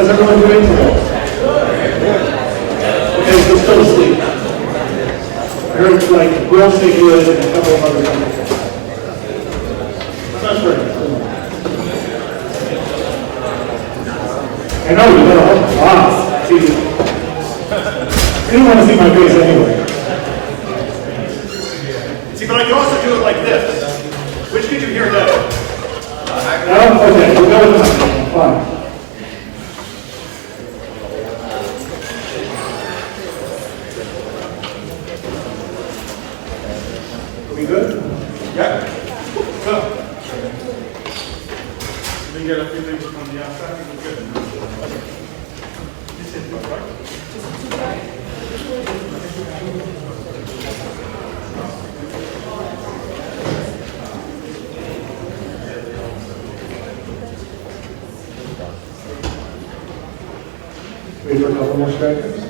How's everyone doing today? Okay, we're still asleep. I heard like Will say good and a couple of other things. That's great. I know, you better hope. Wow. See, you didn't want to see my face anyway. See, but I can also do it like this. Which could you hear better? Okay, we'll go with that. Fine. Are we good? Yeah. So, we get a few things from the outside. We're good. This is right? Wait for a couple more seconds.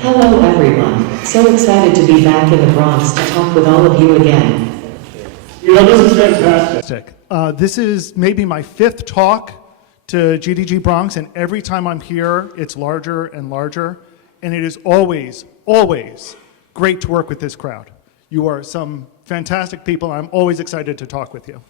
Hello everyone, so excited to be back in the Bronx to talk with all of you again. You know, this is fantastic. This is maybe my 5th talk to GDG Bronx, and every time I'm here, it's larger and larger, and it is always, always great to work with this crowd. You are some fantastic people, and I'm always excited to talk with you.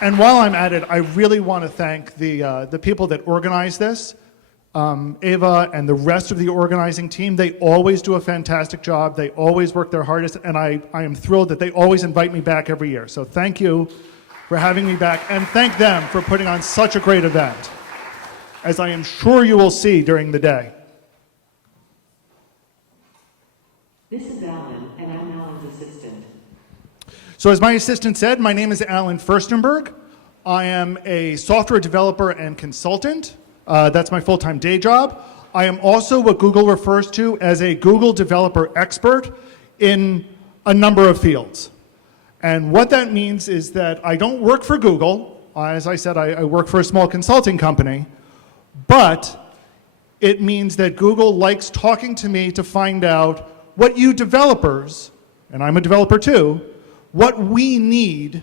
And while I'm at it, I really want to thank the people that organized this. Ava and the rest of the organizing team, they always do a fantastic job. They always work their hardest, and I am thrilled that they always invite me back every year. So thank you for having me back, and thank them for putting on such a great event, as I am sure you will see during the day. This is Alan, and I'm Alan's assistant. So as my assistant said, my name is Alan Furstenberg. I am a software developer and consultant. That's my full-time day job. I am also what Google refers to as a Google developer expert in a number of fields. And what that means is that I don't work for Google. As I said, I work for a small consulting company. But it means that Google likes talking to me to find out what you developers, and I'm a developer too, what we need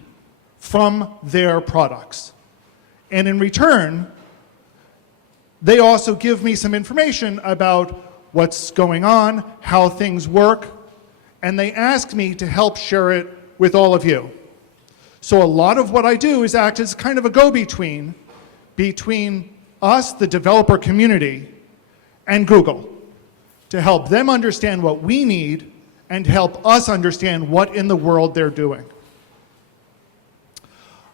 from their products. And in return, they also give me some information about what's going on, how things work, and they ask me to help share it with all of you. So a lot of what I do is act as kind of a go-between between us, the developer community, and Google, to help them understand what we need and help us understand what in the world they're doing.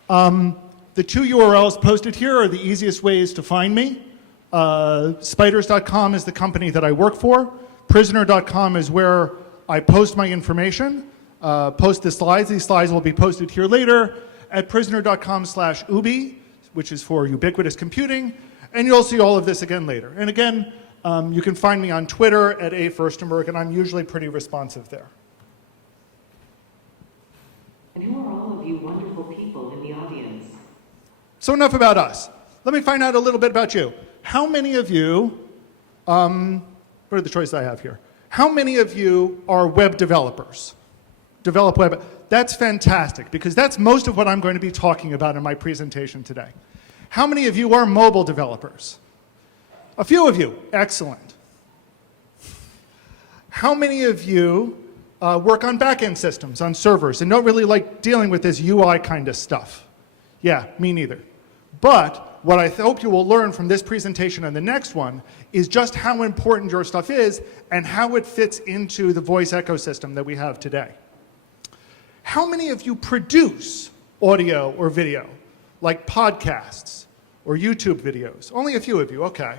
The 2 URLs posted here are the easiest ways to find me. Spiders.com is the company that I work for. Prisoner.com is where I post my information, post the slides. These slides will be posted here later at prisoner.com/ubi, which is for ubiquitous computing, and you'll see all of this again later. And again, you can find me on Twitter at @afurstenberg, and I'm usually pretty responsive there. And who are all of you wonderful people in the audience? So enough about us. Let me find out a little bit about you. How many of you, what are the choices I have here? How many of you are web developers? Develop web. That's fantastic, because that's most of what I'm going to be talking about in my presentation today. How many of you are mobile developers? A few of you. Excellent. How many of you work on back-end systems, on servers, and don't really like dealing with this UI kind of stuff? Yeah, me neither. But what I hope you will learn from this presentation and the next one is just how important your stuff is and how it fits into the voice ecosystem that we have today. How many of you produce audio or video, like podcasts or YouTube videos? Only a few of you, okay.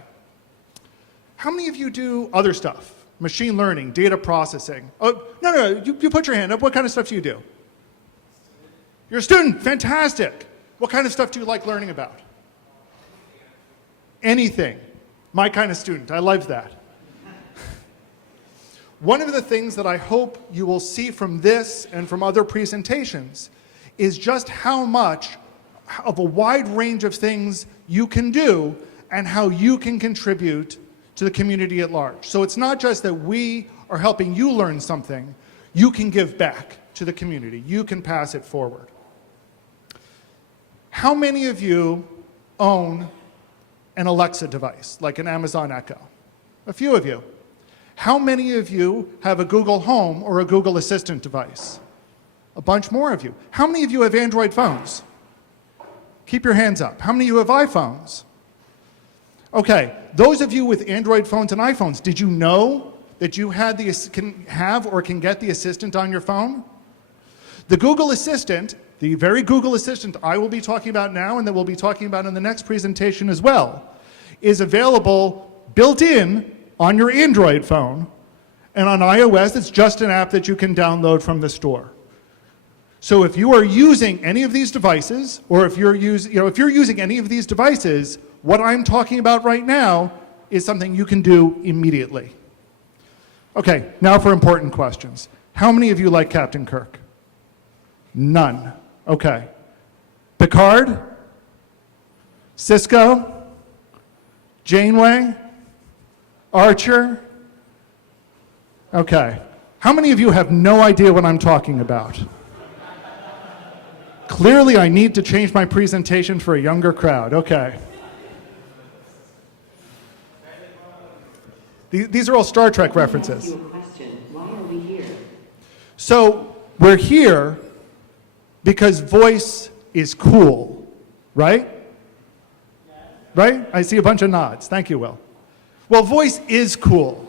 How many of you do other stuff? Machine learning, data processing. Oh, no, you put your hand up. What kind of stuff do you do? You're a student, fantastic. What kind of stuff do you like learning about? Anything. My kind of student. I love that. One of the things that I hope you will see from this and from other presentations is just how much of a wide range of things you can do and how you can contribute to the community at large. So it's not just that we are helping you learn something, you can give back to the community. You can pass it forward. How many of you own an Alexa device, like an Amazon Echo? A few of you. How many of you have a Google Home or a Google Assistant device? A bunch more of you. How many of you have Android phones? Keep your hands up. How many of you have iPhones? Okay, those of you with Android phones and iPhones, did you know that you can have or can get the Assistant on your phone? The Google Assistant, the very Google Assistant I will be talking about now and that we'll be talking about in the next presentation as well, is available built in on your Android phone, and on iOS, it's just an app that you can download from the store. So if you are using any of these devices, or if you're using any of these devices, what I'm talking about right now is something you can do immediately. Okay, now for important questions. How many of you like Captain Kirk? None. Okay. Picard? Cisco? Janeway? Archer? Okay. How many of you have no idea what I'm talking about? Clearly, I need to change my presentation for a younger crowd. Okay. These are all Star Trek references. Let me ask you a question. Why are we here? So, we're here because voice is cool, right? Right? I see a bunch of nods. Thank you, Will. Well, voice is cool,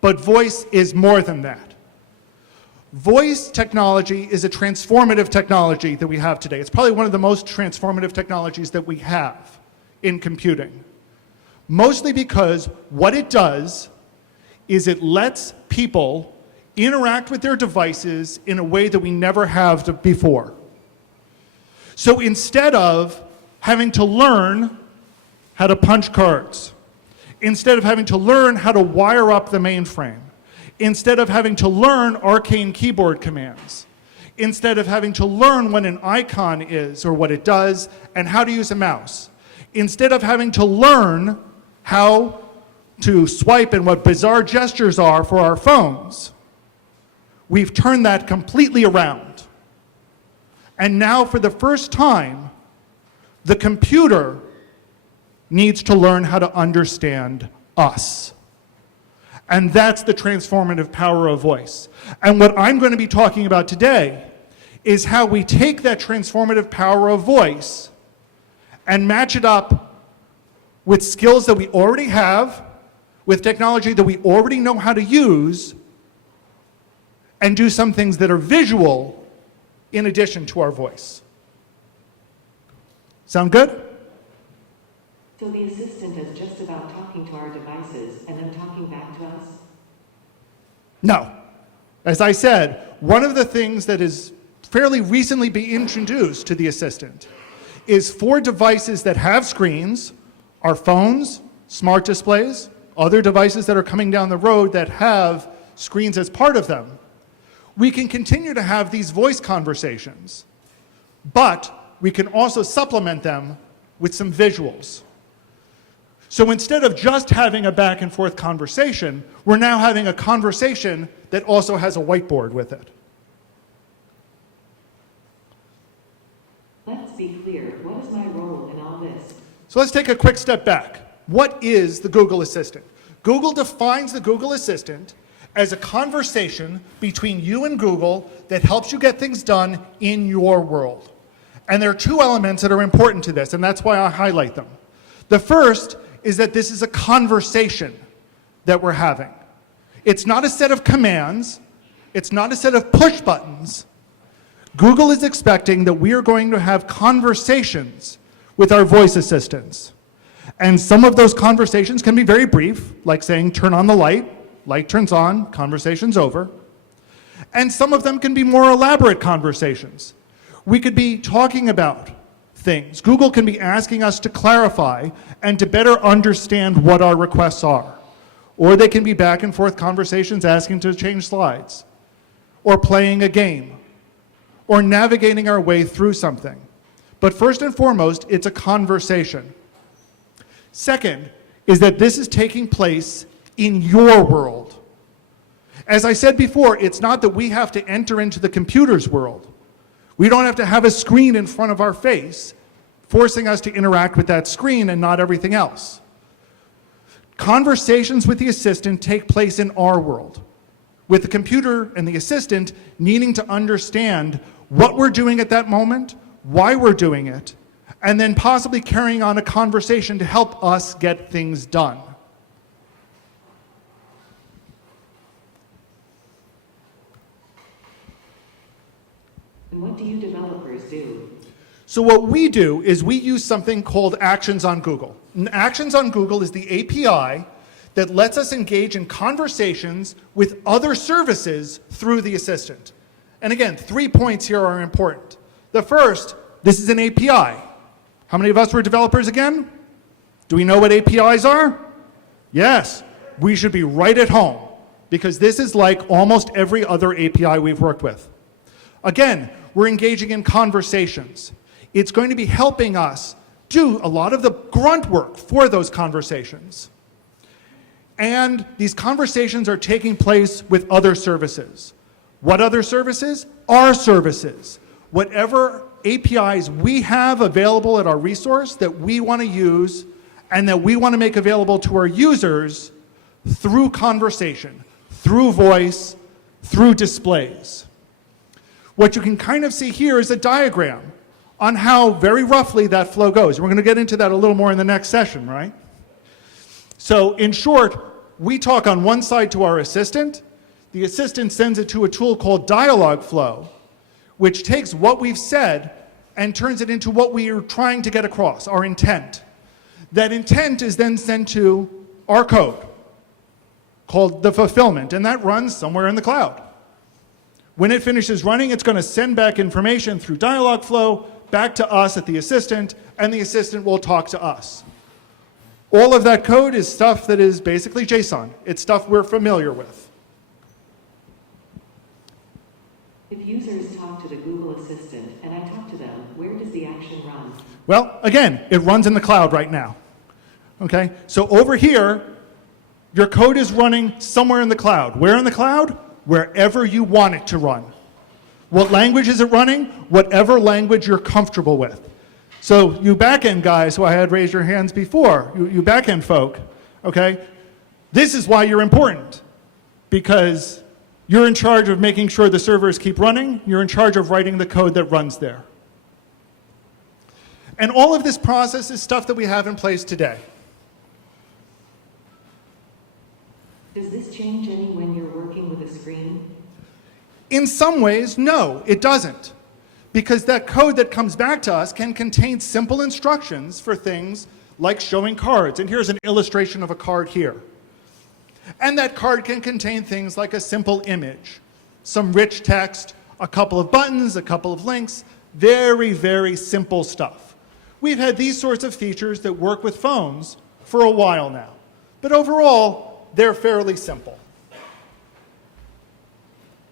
but voice is more than that. Voice technology is a transformative technology that we have today. It's probably one of the most transformative technologies that we have in computing. Mostly because what it does is it lets people interact with their devices in a way that we never have before. So instead of having to learn how to punch cards, instead of having to learn how to wire up the mainframe, instead of having to learn arcane keyboard commands, instead of having to learn what an icon is or what it does and how to use a mouse, instead of having to learn how to swipe and what bizarre gestures are for our phones, we've turned that completely around. And now for the first time, the computer needs to learn how to understand us. And that's the transformative power of voice. And what I'm going to be talking about today is how we take that transformative power of voice and match it up with skills that we already have, with technology that we already know how to use, and do some things that are visual in addition to our voice. Sound good? So the assistant is just about talking to our devices and then talking back to us? No. As I said, one of the things that is fairly recently been introduced to the assistant is for devices that have screens, our phones, smart displays, other devices that are coming down the road that have screens as part of them. We can continue to have these voice conversations, but we can also supplement them with some visuals. So instead of just having a back and forth conversation, we're now having a conversation that also has a whiteboard with it. Let's be clear. What is my role in all this? So let's take a quick step back. What is the Google Assistant? Google defines the Google Assistant as a conversation between you and Google that helps you get things done in your world. And there are two elements that are important to this, and that's why I highlight them. The first is that this is a conversation that we're having. It's not a set of commands. It's not a set of push buttons. Google is expecting that we are going to have conversations with our voice assistants. And some of those conversations can be very brief, like saying, turn on the light turns on, conversation's over. And some of them can be more elaborate conversations. We could be talking about things. Google can be asking us to clarify and to better understand what our requests are. Or they can be back and forth conversations asking to change slides, or playing a game, or navigating our way through something. But first and foremost, it's a conversation. Second is that this is taking place in your world. As I said before, it's not that we have to enter into the computer's world. We don't have to have a screen in front of our face, forcing us to interact with that screen and not everything else. Conversations with the assistant take place in our world, with the computer and the assistant needing to understand what we're doing at that moment, why we're doing it, and then possibly carrying on a conversation to help us get things done. And what do you developers do? So what we do is we use something called Actions on Google. And Actions on Google is the API that lets us engage in conversations with other services through the assistant. And again, 3 points here are important. The first, this is an API. How many of us were developers again? Do we know what APIs are? Yes, we should be right at home, because this is like almost every other API we've worked with. Again, we're engaging in conversations. It's going to be helping us do a lot of the grunt work for those conversations. And these conversations are taking place with other services. What other services? Our services. Whatever APIs we have available at our resource that we want to use and that we want to make available to our users through conversation, through voice, through displays. What you can kind of see here is a diagram on how very roughly that flow goes. We're going to get into that a little more in the next session, right? So in short, we talk on one side to our assistant. The assistant sends it to a tool called Dialogflow, which takes what we've said and turns it into what we are trying to get across, our intent. That intent is then sent to our code called the fulfillment, and that runs somewhere in the cloud. When it finishes running, it's going to send back information through Dialogflow back to us at the assistant, and the assistant will talk to us. All of that code is stuff that is basically JSON. It's stuff we're familiar with. If users talk to the Google Assistant and I talk to them, where does the action run? Well, again, it runs in the cloud right now. Okay? So over here, your code is running somewhere in the cloud. Where in the cloud? Wherever you want it to run. What language is it running? Whatever language you're comfortable with. So you backend guys who I had raised your hands before, you backend folk, okay? This is why you're important, because you're in charge of making sure the servers keep running. You're in charge of writing the code that runs there. And all of this process is stuff that we have in place today. Does this change any when you're working with a screen? In some ways, no, it doesn't. Because that code that comes back to us can contain simple instructions for things like showing cards. And here's an illustration of a card here. And that card can contain things like a simple image, some rich text, a couple of buttons, a couple of links, very, very simple stuff. We've had these sorts of features that work with phones for a while now. But overall, they're fairly simple.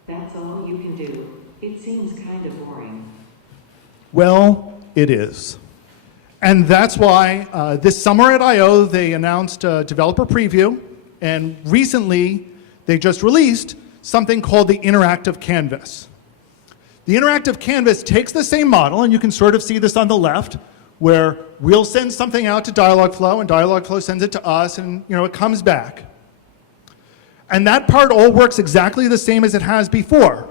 That's all you can do. It seems kind of boring. Well, it is. And that's why this summer at I/O they announced a developer preview, and recently they just released something called the Interactive Canvas. The Interactive Canvas takes the same model, and you can sort of see this on the left, where we'll send something out to Dialogflow, and Dialogflow sends it to us, and it comes back. And that part all works exactly the same as it has before.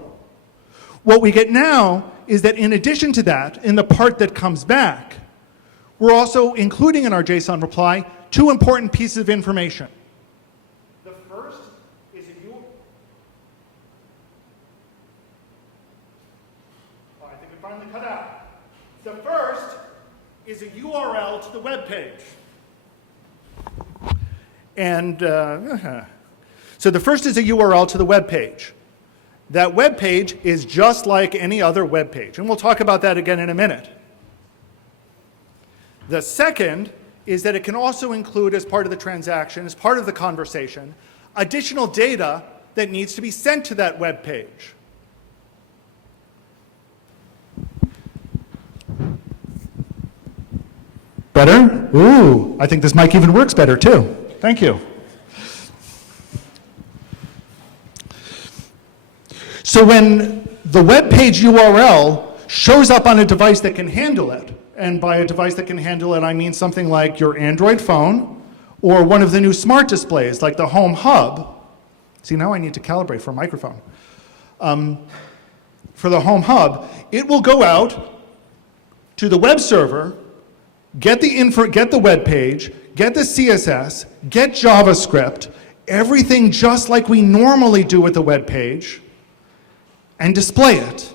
What we get now is that in addition to that, in the part that comes back, we're also including in our JSON reply 2 important pieces of information. The first is a URL. Oh, I think it finally cut out. The first is a URL to the web page. And so the first is a URL to the web page. That web page is just like any other web page, and we'll talk about that again in a minute. The second is that it can also include, as part of the transaction, as part of the conversation, additional data that needs to be sent to that web page. Better? Ooh, I think this mic even works better too. Thank you. So when the web page URL shows up on a device that can handle it, and by a device that can handle it, I mean something like your Android phone or one of the new smart displays like the Home Hub. See, now I need to calibrate for a microphone. For the Home Hub, it will go out to the web server, get the web page, get the CSS, get JavaScript, everything just like we normally do with the web page, and display it.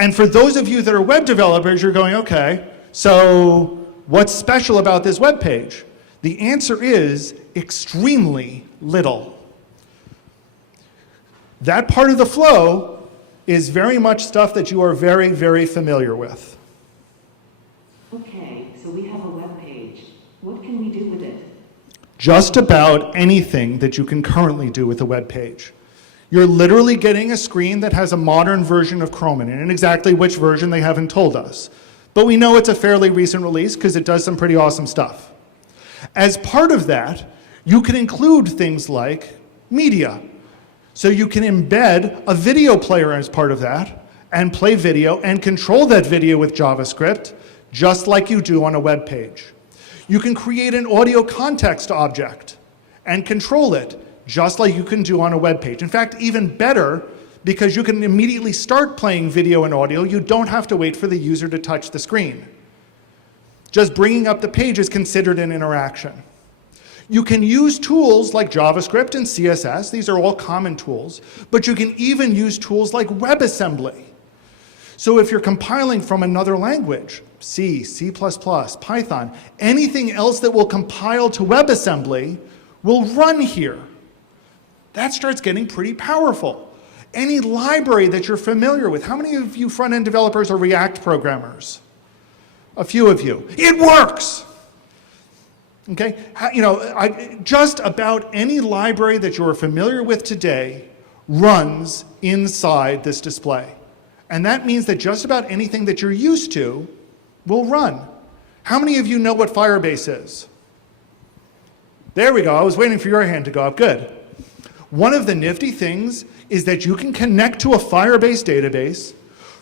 And for those of you that are web developers, you're going, okay, so what's special about this web page? The answer is extremely little. That part of the flow is very much stuff that you are very, very familiar with. Okay, so we have a web page. What can we do with it? Just about anything that you can currently do with a web page. You're literally getting a screen that has a modern version of Chrome in it, and exactly which version they haven't told us. But we know it's a fairly recent release because it does some pretty awesome stuff. As part of that, you can include things like media. So you can embed a video player as part of that, and play video, and control that video with JavaScript, just like you do on a web page. You can create an audio context object and control it, just like you can do on a web page. In fact, even better, because you can immediately start playing video and audio. You don't have to wait for the user to touch the screen. Just bringing up the page is considered an interaction. You can use tools like JavaScript and CSS. These are all common tools. But you can even use tools like WebAssembly. So if you're compiling from another language, C, C++, Python, anything else that will compile to WebAssembly will run here. That starts getting pretty powerful. Any library that you're familiar with. How many of you front-end developers are React programmers? A few of you. It works! Okay? Just about any library that you're familiar with today runs inside this display. And that means that just about anything that you're used to will run. How many of you know what Firebase is? There we go. I was waiting for your hand to go up. Good. One of the nifty things is that you can connect to a Firebase database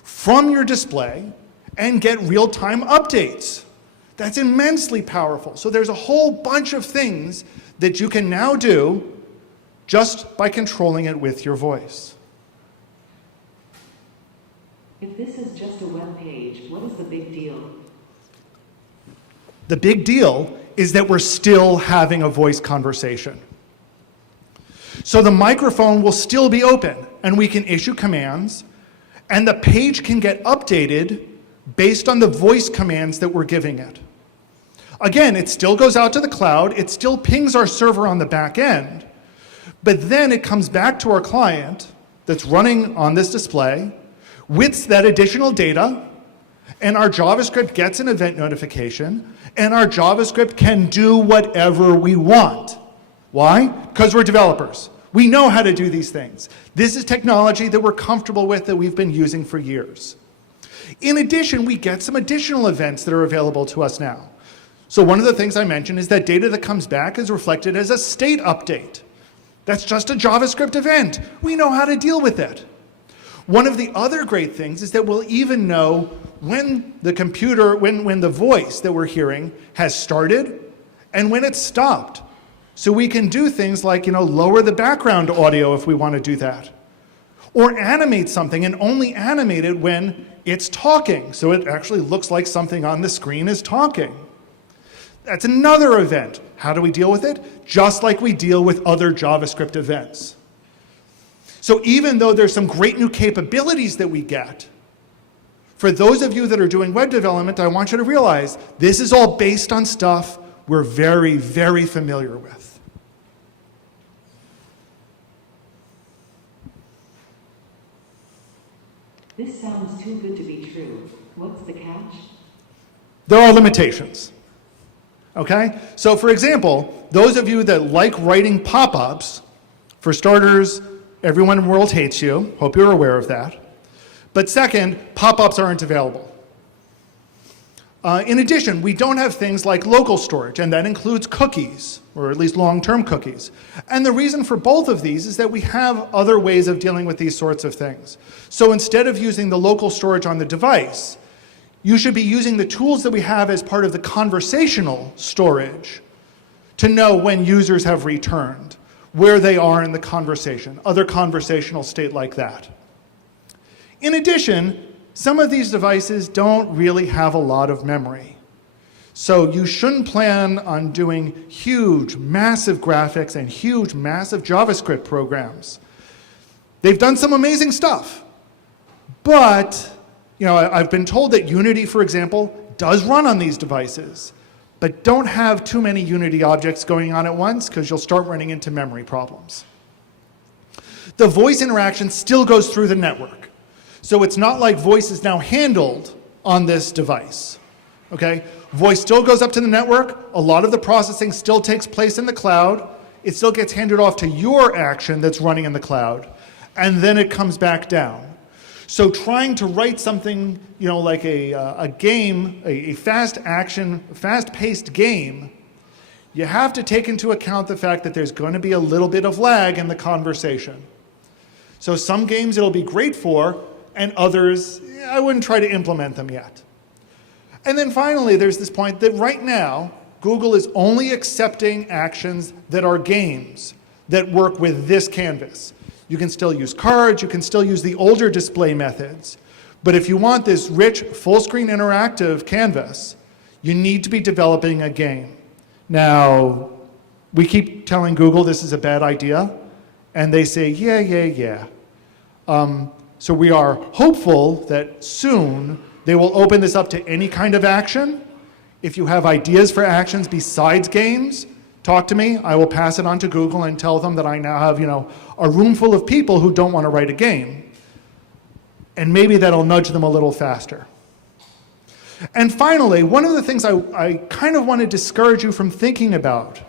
from your display and get real-time updates. That's immensely powerful. So there's a whole bunch of things that you can now do just by controlling it with your voice. If this is just a web page, what is the big deal? The big deal is that we're still having a voice conversation. So the microphone will still be open, and we can issue commands, and the page can get updated based on the voice commands that we're giving it. Again, it still goes out to the cloud, it still pings our server on the back end, but then it comes back to our client that's running on this display with that additional data, and our JavaScript gets an event notification, and our JavaScript can do whatever we want. Why? Because we're developers. We know how to do these things. This is technology that we're comfortable with, that we've been using for years. In addition, we get some additional events that are available to us now. So one of the things I mentioned is that data that comes back is reflected as a state update. That's just a JavaScript event. We know how to deal with it. One of the other great things is that we'll even know when the computer, when the voice that we're hearing has started and when it's stopped. So we can do things like, lower the background audio if we want to do that. Or animate something and only animate it when it's talking. So it actually looks like something on the screen is talking. That's another event. How do we deal with it? Just like we deal with other JavaScript events. So even though there's some great new capabilities that we get, for those of you that are doing web development, I want you to realize this is all based on stuff we're very, very familiar with. This sounds too good to be true. What's the catch? there are limitations. Okay? So for example, those of you that like writing pop-ups, for starters, everyone in the world hates you. Hope you're aware of that. But second, pop-ups aren't available. In addition, we don't have things like local storage, and that includes cookies, or at least long-term cookies. And the reason for both of these is that we have other ways of dealing with these sorts of things. So instead of using the local storage on the device, you should be using the tools that we have as part of the conversational storage to know when users have returned, where they are in the conversation, other conversational state like that. In addition, some of these devices don't really have a lot of memory. So you shouldn't plan on doing huge, massive graphics and huge, massive JavaScript programs. They've done some amazing stuff. But, I've been told that Unity, for example, does run on these devices. But don't have too many Unity objects going on at once, because you'll start running into memory problems. The voice interaction still goes through the network. So it's not like voice is now handled on this device, okay? Voice still goes up to the network. A lot of the processing still takes place in the cloud. It still gets handed off to your action that's running in the cloud, and then it comes back down. So trying to write something, like a game, a fast action, fast-paced game, you have to take into account the fact that there's going to be a little bit of lag in the conversation. So some games it'll be great for, and others, I wouldn't try to implement them yet. And then finally, there's this point that right now, Google is only accepting actions that are games that work with this canvas. You can still use cards, you can still use the older display methods, but if you want this rich, full-screen interactive canvas, you need to be developing a game. Now, we keep telling Google this is a bad idea, and they say, yeah. So we are hopeful that soon they will open this up to any kind of action. If you have ideas for actions besides games, talk to me. I will pass it on to Google and tell them that I now have, a room full of people who don't want to write a game. And maybe that'll nudge them a little faster. And finally, one of the things I kind of want to discourage you from thinking about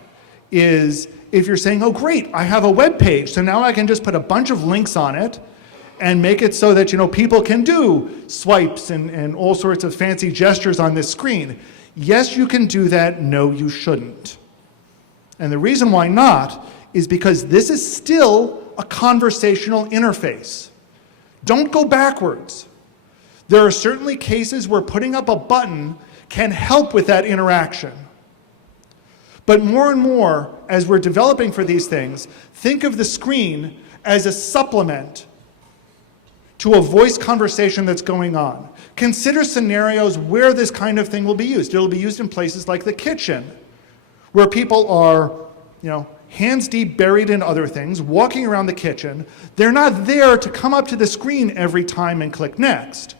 is if you're saying, oh great, I have a web page, so now I can just put a bunch of links on it and make it so that people can do swipes and all sorts of fancy gestures on this screen. Yes, you can do that. No, you shouldn't. And the reason why not is because this is still a conversational interface. Don't go backwards. There are certainly cases where putting up a button can help with that interaction. But more and more, as we're developing for these things, think of the screen as a supplement to a voice conversation that's going on. Consider scenarios where this kind of thing will be used. It'll be used in places like the kitchen, where people are, hands deep buried in other things, walking around the kitchen. They're not there to come up to the screen every time and click next.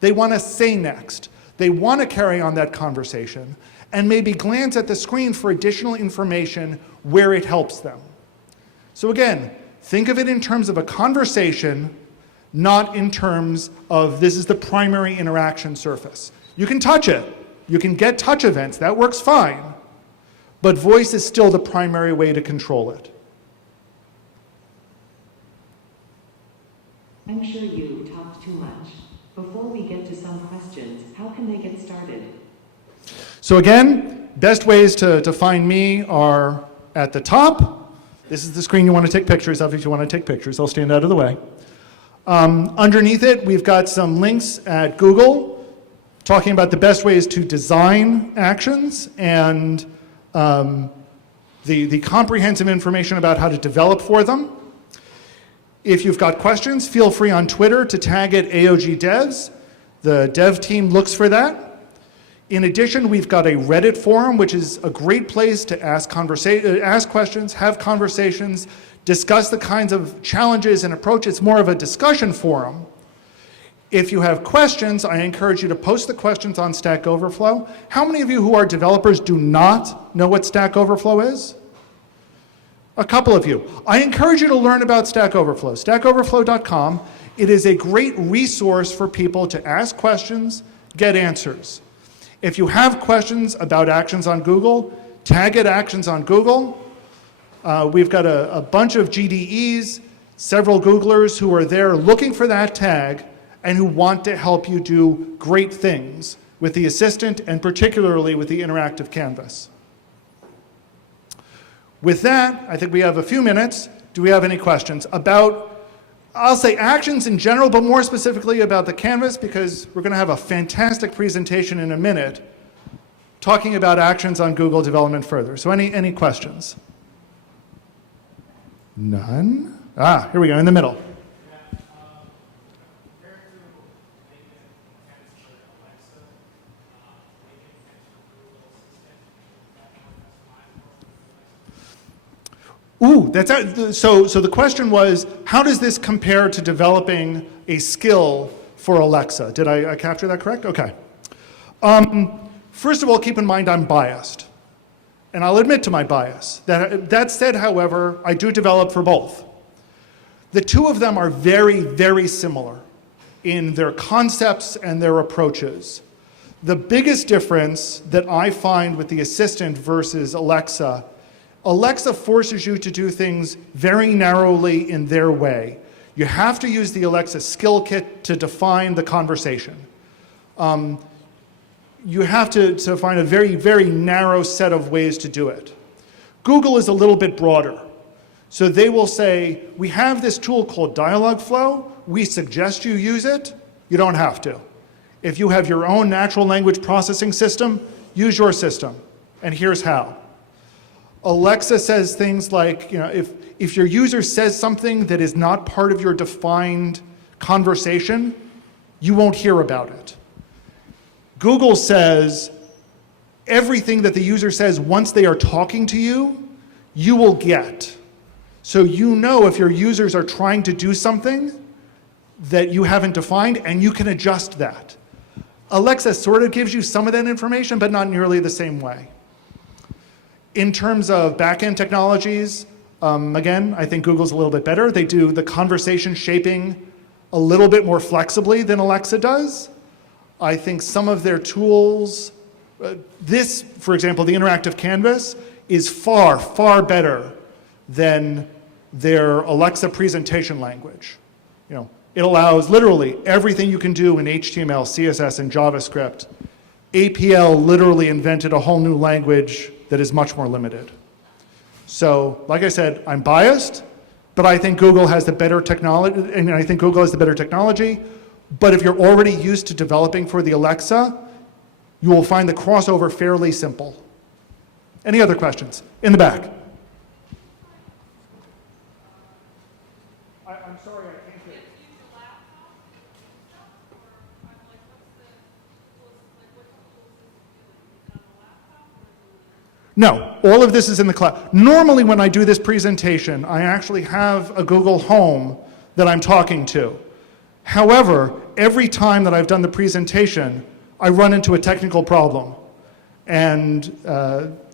They want to say next. They want to carry on that conversation and maybe glance at the screen for additional information where it helps them. So again, think of it in terms of a conversation, not in terms of this is the primary interaction surface. You can touch it. You can get touch events. That works fine. But voice is still the primary way to control it. I'm sure you talked too much. Before we get to some questions, how can they get started? So again, best ways to find me are at the top. This is the screen you want to take pictures of if you want to take pictures. I'll stand out of the way. Underneath it, we've got some links at Google talking about the best ways to design actions and the comprehensive information about how to develop for them. If you've got questions, feel free on Twitter to tag it AOG Devs. The dev team looks for that. In addition, we've got a Reddit forum, which is a great place to ask questions, have conversations, discuss the kinds of challenges and approaches. It's more of a discussion forum. If you have questions, I encourage you to post the questions on Stack Overflow. How many of you who are developers do not know what Stack Overflow is? A couple of you. I encourage you to learn about Stack Overflow. StackOverflow.com. It is a great resource for people to ask questions, get answers. If you have questions about Actions on Google, tag it Actions on Google. We've got a bunch of GDEs, several Googlers who are there looking for that tag and who want to help you do great things with the assistant and particularly with the interactive canvas. With that, I think we have a few minutes. Do we have any questions about, I'll say actions in general, but more specifically about the canvas, because we're going to have a fantastic presentation in a minute talking about actions on Google development further. So any questions? None? Here we go, in the middle. Ooh, so the question was, how does this compare to developing a skill for Alexa? Did I capture that correct? Okay. First of all, keep in mind I'm biased, and I'll admit to my bias. That said, however, I do develop for both. The two of them are very, very similar in their concepts and their approaches. The biggest difference that I find with the assistant versus Alexa forces you to do things very narrowly in their way. You have to use the Alexa skill kit to define the conversation. You have to find a very, very narrow set of ways to do it. Google is a little bit broader. So they will say, we have this tool called Dialogflow. We suggest you use it. You don't have to. If you have your own natural language processing system, use your system. And here's how. Alexa says things like, if your user says something that is not part of your defined conversation, you won't hear about it. Google says everything that the user says once they are talking to you, you will get. So you know if your users are trying to do something that you haven't defined, and you can adjust that. Alexa sort of gives you some of that information, but not nearly the same way. In terms of back-end technologies, again, I think Google's a little bit better. They do the conversation shaping a little bit more flexibly than Alexa does. I think some of their tools, this, for example, the interactive canvas, is far, far better than their Alexa presentation language. It allows literally everything you can do in HTML, CSS, and JavaScript. APL literally invented a whole new language that is much more limited. So, like I said, I'm biased, but I think Google has the better technology, but if you're already used to developing for the Alexa, you will find the crossover fairly simple. Any other questions? In the back. I'm sorry, I can't hear. No, all of this is in the cloud. Normally when I do this presentation, I actually have a Google Home that I'm talking to. However, every time that I've done the presentation, I run into a technical problem. And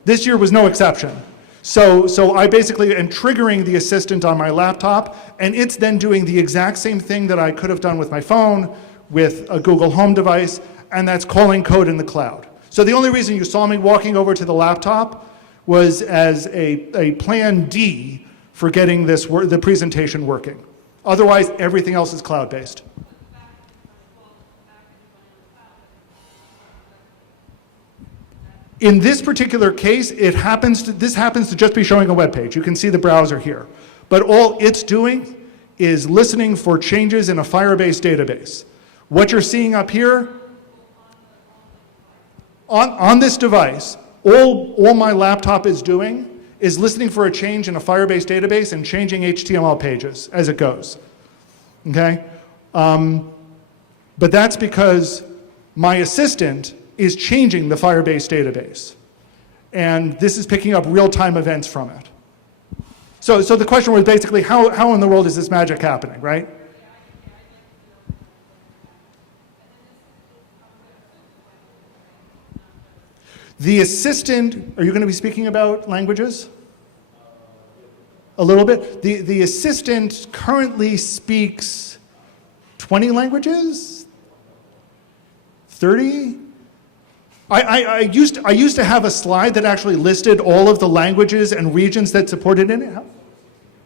this year was no exception. So I basically am triggering the assistant on my laptop, and it's then doing the exact same thing that I could have done with my phone, with a Google Home device, and that's calling code in the cloud. So the only reason you saw me walking over to the laptop was as a plan D for getting the presentation working. Otherwise, everything else is cloud-based. In this particular case, this happens to just be showing a web page. You can see the browser here. But all it's doing is listening for changes in a Firebase database. What you're seeing up here, on this device, all my laptop is doing is listening for a change in a Firebase database and changing HTML pages as it goes. Okay? But that's because my assistant is changing the Firebase database. And this is picking up real-time events from it. So the question was basically, how in the world is this magic happening, right? The assistant, are you going to be speaking about languages? A little bit. The assistant currently speaks 20 languages? 30? I used to have a slide that actually listed all of the languages and regions that supported in it.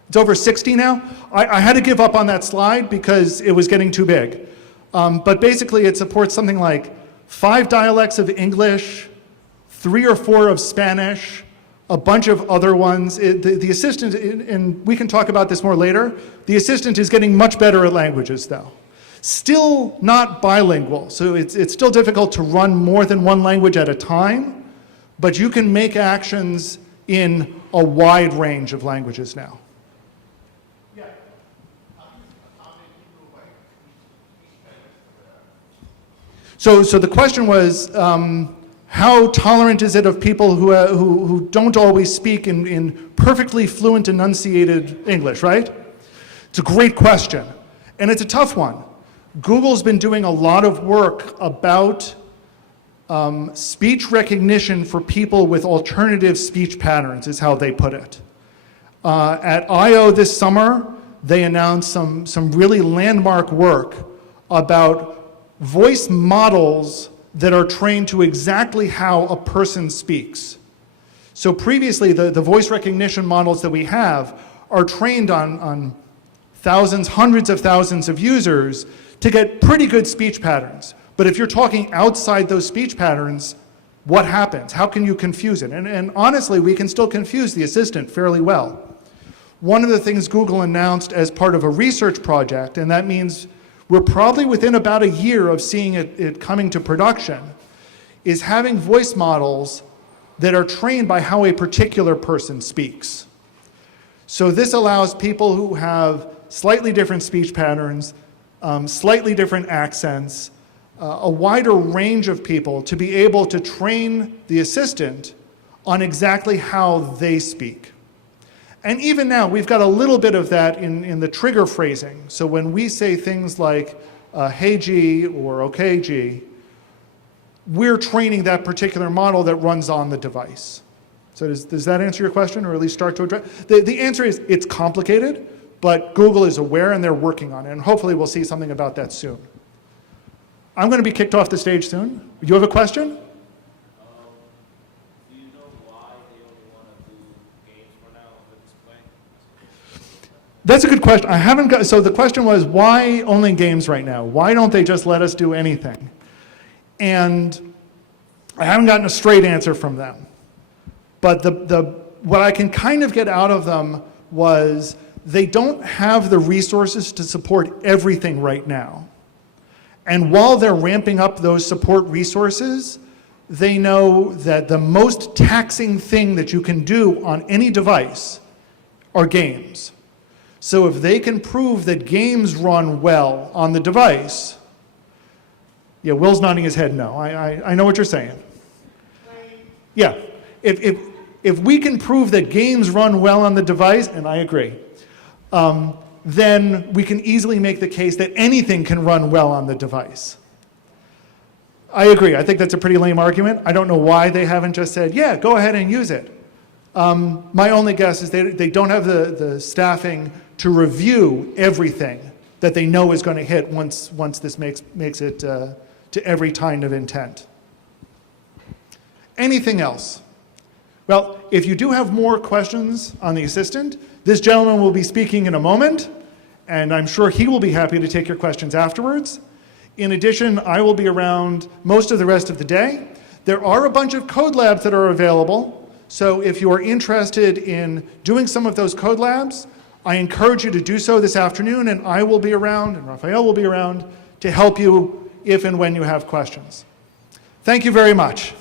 It's over 60 now. I had to give up on that slide because it was getting too big. But basically it supports something like 5 dialects of English, 3 or 4 of Spanish, a bunch of other ones. The assistant, and we can talk about this more later, the assistant is getting much better at languages though. Still not bilingual, so it's still difficult to run more than one language at a time, but you can make actions in a wide range of languages now. So the question was, how tolerant is it of people who don't always speak in perfectly fluent, enunciated English, right? It's a great question, and it's a tough one. Google's been doing a lot of work about speech recognition for people with alternative speech patterns, is how they put it. At I/O this summer, they announced some really landmark work about voice models that are trained to exactly how a person speaks. So previously, the voice recognition models that we have are trained on thousands, hundreds of thousands of users to get pretty good speech patterns. But if you're talking outside those speech patterns, what happens? How can you confuse it? And honestly, we can still confuse the assistant fairly well. One of the things Google announced as part of a research project, and that means we're probably within about a year of seeing it coming to production, is having voice models that are trained by how a particular person speaks. So this allows people who have slightly different speech patterns, slightly different accents, a wider range of people to be able to train the assistant on exactly how they speak. And even now, we've got a little bit of that in the trigger phrasing. So when we say things like, hey G or okay G, we're training that particular model that runs on the device. So does that answer your question, or at least start to address? The answer is it's complicated, but Google is aware and they're working on it, and hopefully we'll see something about that soon. I'm going to be kicked off the stage soon. Do you have a question? Do you know why they only want to do games for now on the display? That's a good question. I haven't got, so the question was, why only games right now? Why don't they just let us do anything? And I haven't gotten a straight answer from them. But what I can kind of get out of them was they don't have the resources to support everything right now. And while they're ramping up those support resources, they know that the most taxing thing that you can do on any device are games. So if they can prove that games run well on the device, yeah, Will's nodding his head no. I know what you're saying. Yeah, if we can prove that games run well on the device, and I agree, then we can easily make the case that anything can run well on the device. I agree. I think that's a pretty lame argument. I don't know why they haven't just said, yeah, go ahead and use it. My only guess is they don't have the staffing to review everything that they know is going to hit once this makes it to every kind of intent. Anything else? Well, if you do have more questions on the assistant, this gentleman will be speaking in a moment, and I'm sure he will be happy to take your questions afterwards. In addition, I will be around most of the rest of the day. There are a bunch of code labs that are available, so if you are interested in doing some of those code labs, I encourage you to do so this afternoon, and I will be around, and Raphael will be around, to help you if and when you have questions. Thank you very much.